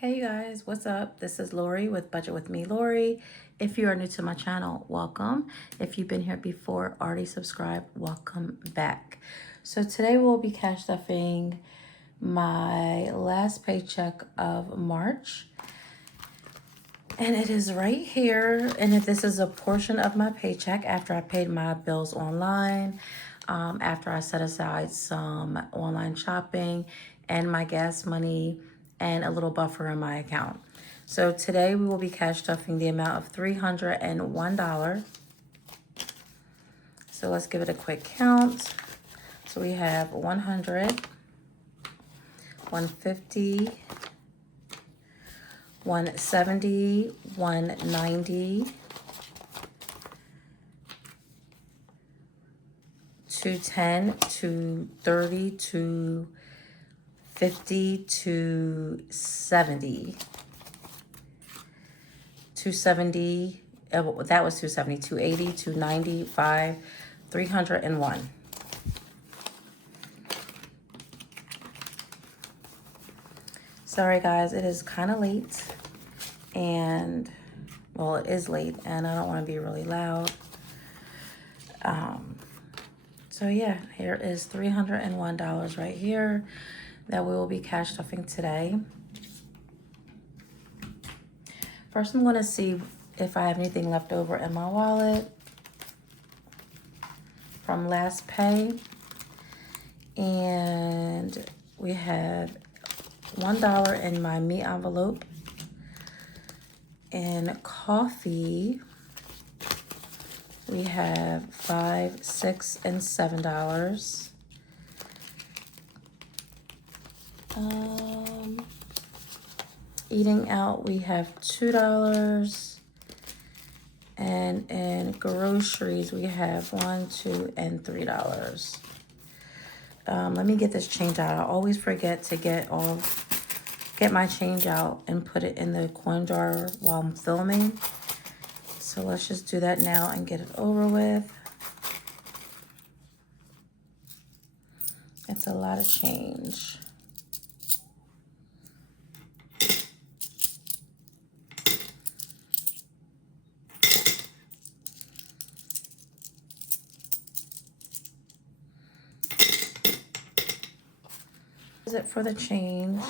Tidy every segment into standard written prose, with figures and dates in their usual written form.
Hey you guys, what's up? This is Lori with Budget with Me, Lori. If you are new to my channel, welcome. If you've been here before, already subscribed, welcome back. So today we'll be cash stuffing my last paycheck of March. And it is right here. And if this is a portion of my paycheck after I paid my bills online, after I set aside some online shopping and my gas money and a little buffer in my account. So today we will be cash stuffing the amount of $301. So let's give it a quick count. So we have 100, 150, 170, 190, 210, 230, 250, 270, 270, that was 270, 280, 295, 301. Sorry guys, it is kind of late and, well, it is late and I don't want to be really loud. So yeah, here is $301 right here that we will be cash stuffing today. First, I'm going to see if I have anything left over in my wallet from last pay. And we have $1 in my meat envelope. And coffee, we have $5, $6, and $7. Eating out, we have $2. And in groceries, we have $1, $2, and $3. Let me get this change out. I always forget to get my change out and put it in the coin jar while I'm filming. So let's just do that now and get it over with. It's a lot of change. Is it for the change?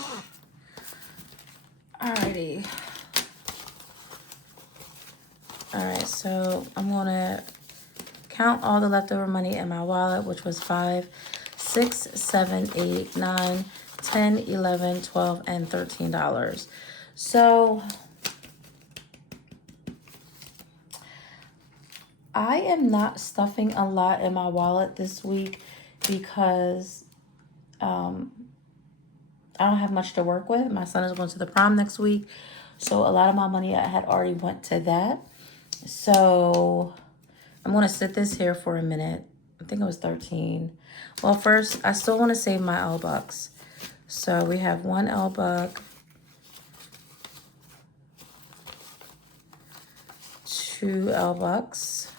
Alrighty. Alright, so I'm gonna count all the leftover money in my wallet, which was 5, 6, 7, 8, 9, 10, 11, 12, and $13. So I am not stuffing a lot in my wallet this week because I don't have much to work with. My son is going to the prom next week. So a lot of my money I had already went to that. So I'm going to sit this here for a minute. I think it was 13. Well, first, I still want to save my L bucks. So we have 1 L buck, 2 L bucks,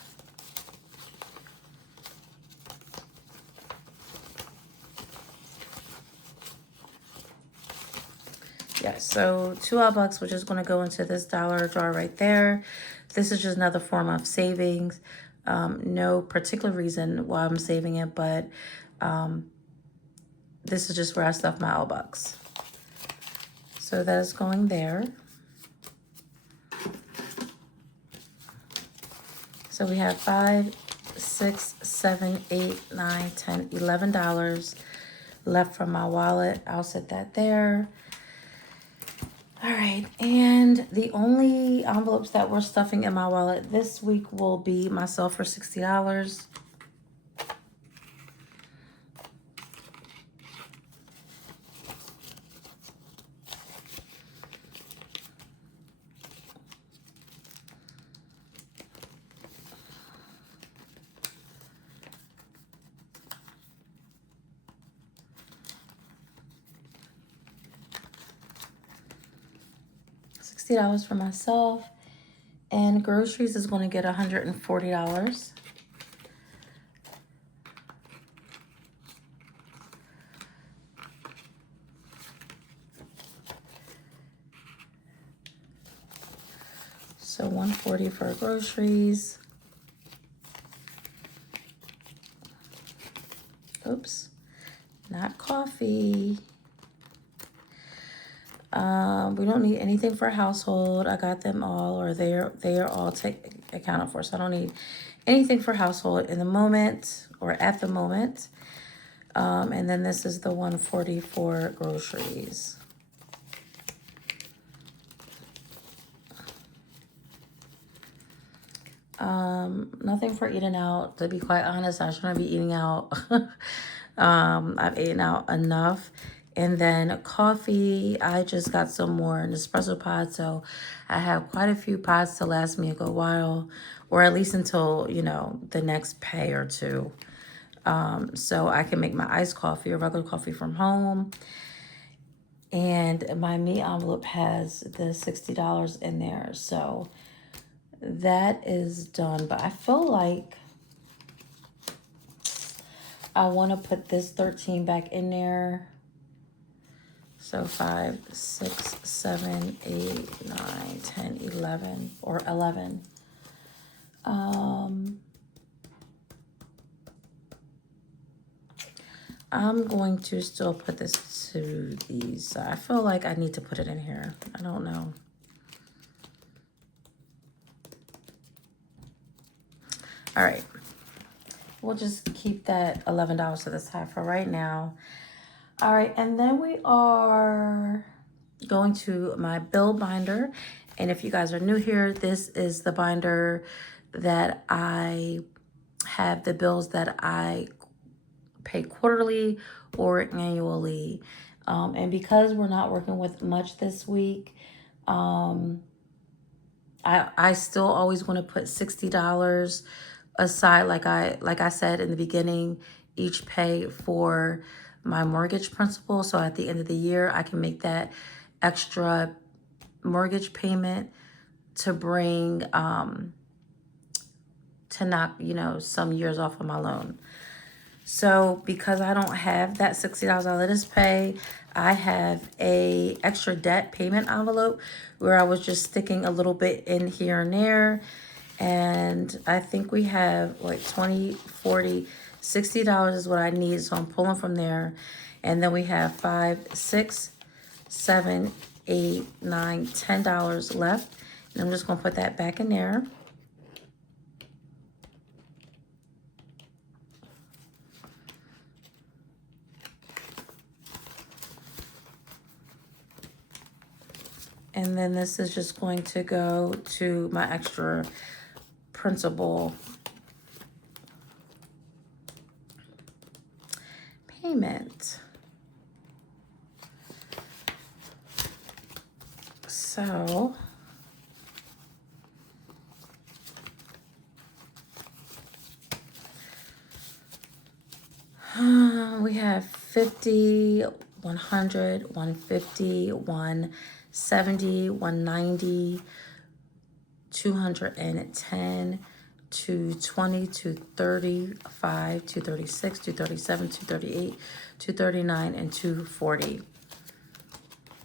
yeah, so 2 L bucks, which is going to go into this dollar jar right there. This is just another form of savings. No particular reason why I'm saving it, but this is just where I stuff my L bucks. So that is going there. So we have 5, 6, 7, 8, 9, 10, $11 left from my wallet. I'll set that there. All right, and the only envelopes that we're stuffing in my wallet this week will be myself for $60. $60 for myself, and groceries is going to get $140. So $140 for groceries. Oops, not coffee. We don't need anything for household. I got them all, or they are all accounted for. So I don't need anything for household in the moment or at the moment. And then this is the $140 for groceries. Nothing for eating out. To be quite honest, I shouldn't be eating out. I've eaten out enough. And then coffee, I just got some more Nespresso pods. So I have quite a few pods to last me a good while, or at least until, you know, the next pay or two. So I can make my iced coffee or regular coffee from home. And my meat envelope has the $60 in there. So that is done. But I feel like I want to put this 13 back in there. So 5, 6, 7, 8, 9, 10, 11, or 11. I'm going to still put this to these. I feel like I need to put it in here. I don't know. All right. We'll just keep that $11 to the side for right now. All right, and then we are going to my bill binder. And if you guys are new here, this is the binder that I have the bills that I pay quarterly or annually. And because we're not working with much this week, I still always want to put $60 aside, like I said in the beginning, each pay for my mortgage principal. So at the end of the year, I can make that extra mortgage payment to bring to knock, you know, some years off of my loan. So because I don't have that $60 I let us pay, I have a extra debt payment envelope where I was just sticking a little bit in here and there. And I think we have like 20, 40, $60 is what I need. So I'm pulling from there. And then we have 5, 6, 7, 8, 9, $10 left. And I'm just going to put that back in there. And then this is just going to go to my extra principal payment. So we have 50, 100, 150, 170, 190, 210, 220, 235, 236, 237, 238, 239, and 240.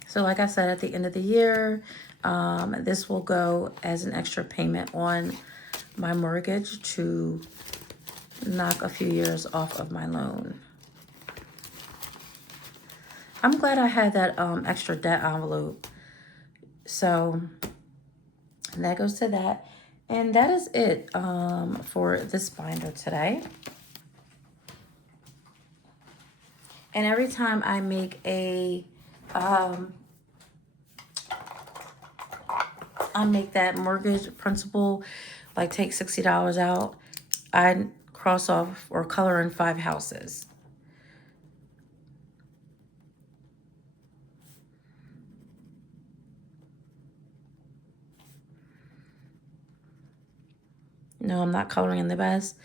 So like I said, at the end of the year, this will go as an extra payment on my mortgage to knock a few years off of my loan. I'm glad I had that extra debt envelope. So that goes to that. And that is it for this binder today. And every time I make that mortgage principal, like take $60 out, I cross off or color in 5 houses. No, I'm not coloring in the best,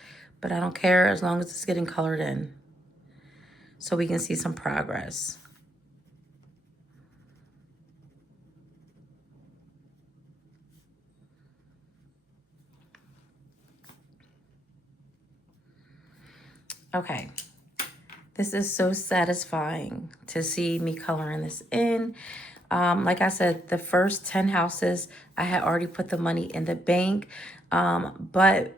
but I don't care as long as it's getting colored in so we can see some progress. Okay, this is so satisfying to see me coloring this in. Like I said, the first 10 houses, I had already put the money in the bank. But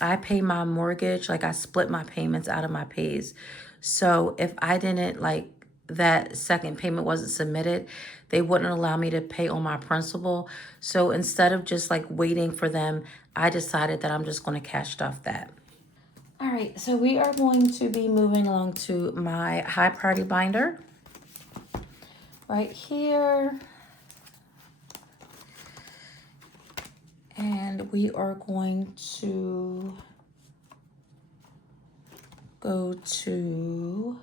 I pay my mortgage, like I split my payments out of my pays. So if I didn't like that second payment wasn't submitted, they wouldn't allow me to pay on my principal. So instead of just like waiting for them, I decided that I'm just going to cash stuff that. All right, so we are going to be moving along to my high priority binder right here. And we are going to go to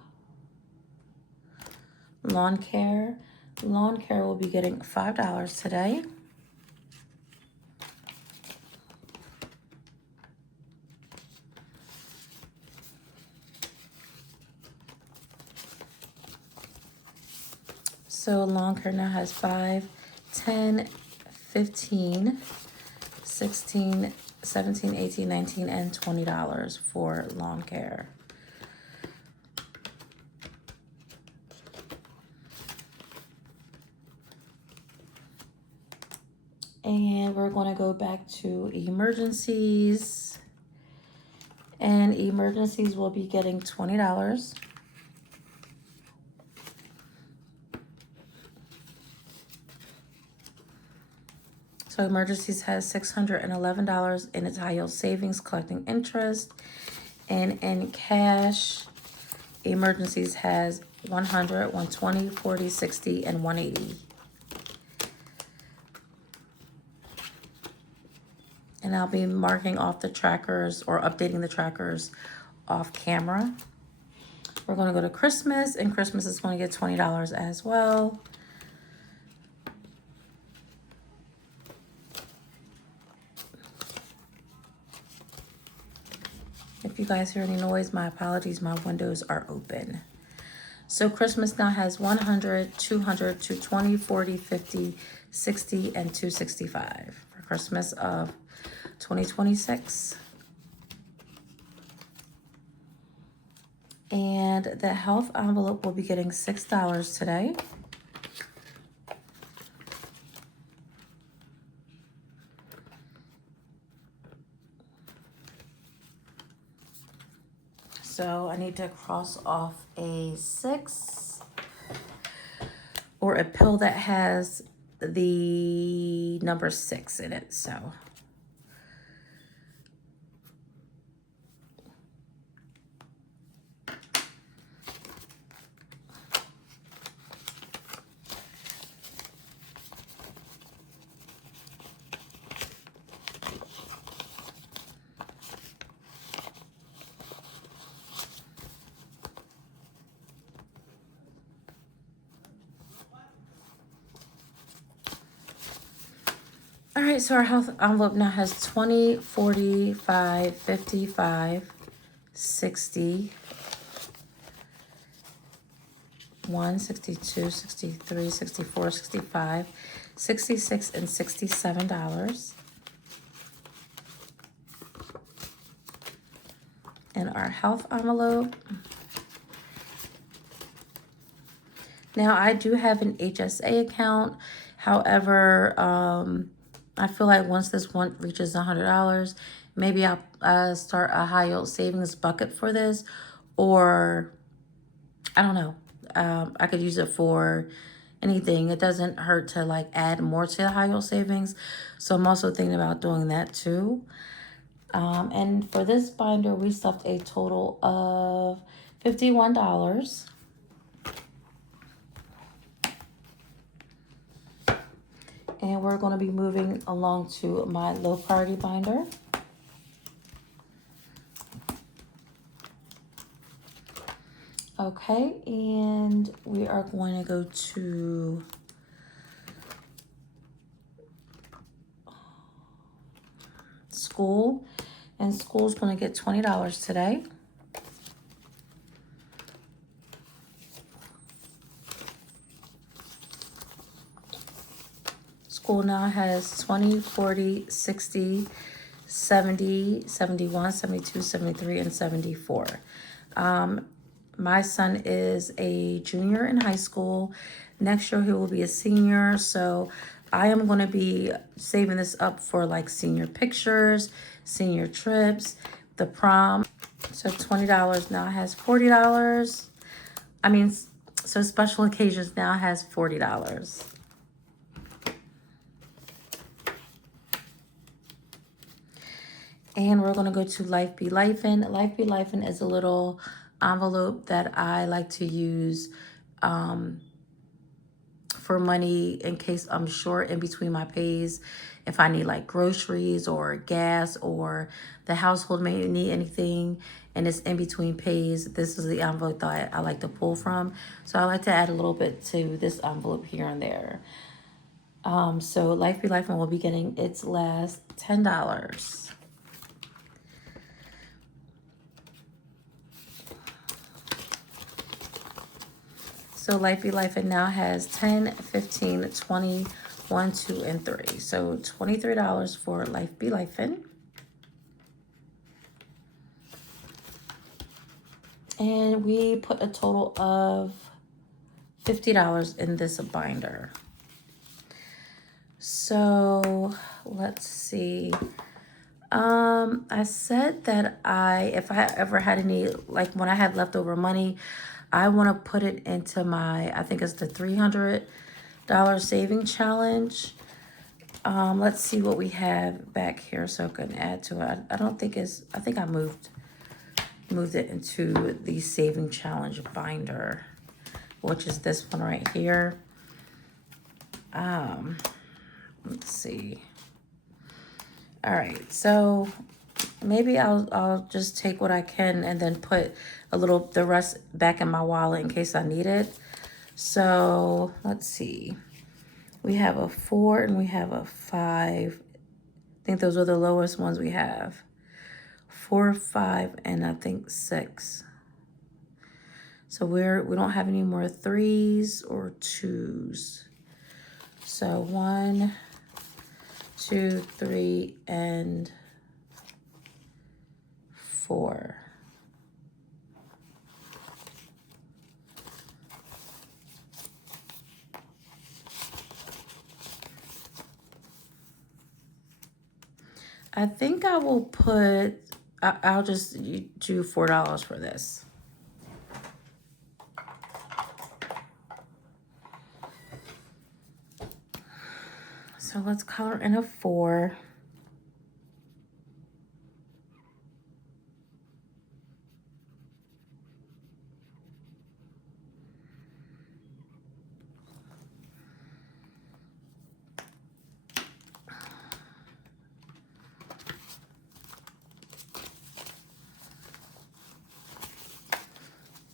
lawn care. Lawn care will be getting $5 today. So lawn care now has 5, 10, 15, 16, 17, 18, 19, and $20 for lawn care. And we're going to go back to emergencies. And emergencies will be getting $20. So emergencies has $611 in its high yield savings collecting interest. And in cash, emergencies has 100, 120, 40, 60, and 180. And I'll be marking off the trackers or updating the trackers off camera. We're going to go to Christmas, and Christmas is going to get $20 as well. If you guys hear any noise, my apologies. My windows are open. So Christmas now has 100, 200, 220, 40, 50, 60, and 265 for Christmas of 2026. And the health envelope will be getting $6 today. So I need to cross off a 6 or a pill that has the number 6 in it. So all right, so our health envelope now has 20, 45, 55, 60, 1, 62, 63, 64, 65, 66, and $67. And our health envelope. Now, I do have an HSA account. However, I feel like once this one reaches $100, maybe I'll start a high yield savings bucket for this, or I don't know. I could use it for anything. It doesn't hurt to like add more to the high yield savings. So I'm also thinking about doing that too. And for this binder, we stuffed a total of $51. And we're going to be moving along to my low priority binder. Okay, and we are going to go to school. And school's going to get $20 today. School now has 20, 40, 60, 70, 71, 72, 73, and 74. My son is a junior in high school. Next year he will be a senior. So I am going to be saving this up for like senior pictures, senior trips, the prom. So $20 now has $40. I mean, so special occasions now has $40. And we're going to go to Life Be Lifin'. Life Be Lifin' is a little envelope that I like to use for money in case I'm short in between my pays. If I need like groceries or gas, or the household may need anything and it's in between pays, this is the envelope that I like to pull from. So I like to add a little bit to this envelope here and there. So Life Be Lifin' will be getting its last $10. So Life Be Lifin' now has 10, 15, 20, 1, 2, and 3. So $23 for Life Be Lifin'. And we put a total of $50 in this binder. So let's see. I said that if I ever had any, like when I had leftover money, I want to put it into my, I think it's the $300 saving challenge. Let's see what we have back here so I can add to it. I don't think I think I moved it into the saving challenge binder, which is this one right here. Let's see. All right, so maybe I'll just take what I can and then put the rest back in my wallet in case I need it. So let's see. We have a 4 and we have a 5. I think those are the lowest ones we have. 4, 5, and I think 6. So we don't have any more 3s or 2s. So 1, 2, 3, and 4. I think I will put, I'll just do $4 for this. So let's color in a 4.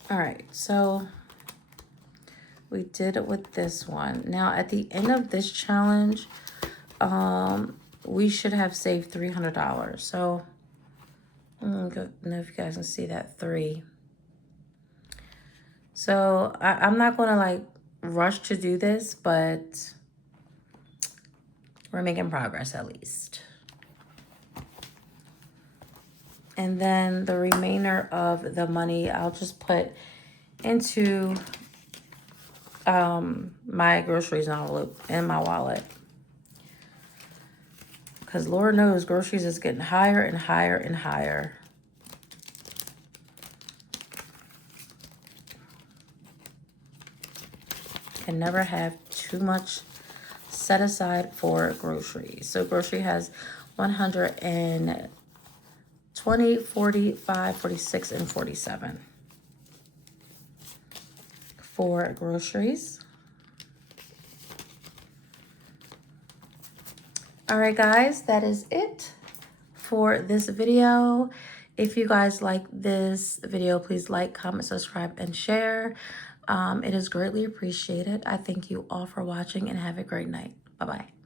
All right, so we did it with this one. Now at the end of this challenge, we should have saved $300. So I don't know if you guys can see that 3. So I'm not gonna like rush to do this, but we're making progress at least. And then the remainder of the money, I'll just put into my groceries envelope in my wallet. Because Lord knows groceries is getting higher and higher and higher. Can never have too much set aside for groceries. So grocery has 120, 45, 46, and 47 for groceries. All right, guys, that is it for this video. If you guys like this video, please like, comment, subscribe, and share. It is greatly appreciated. I thank you all for watching and have a great night. Bye-bye.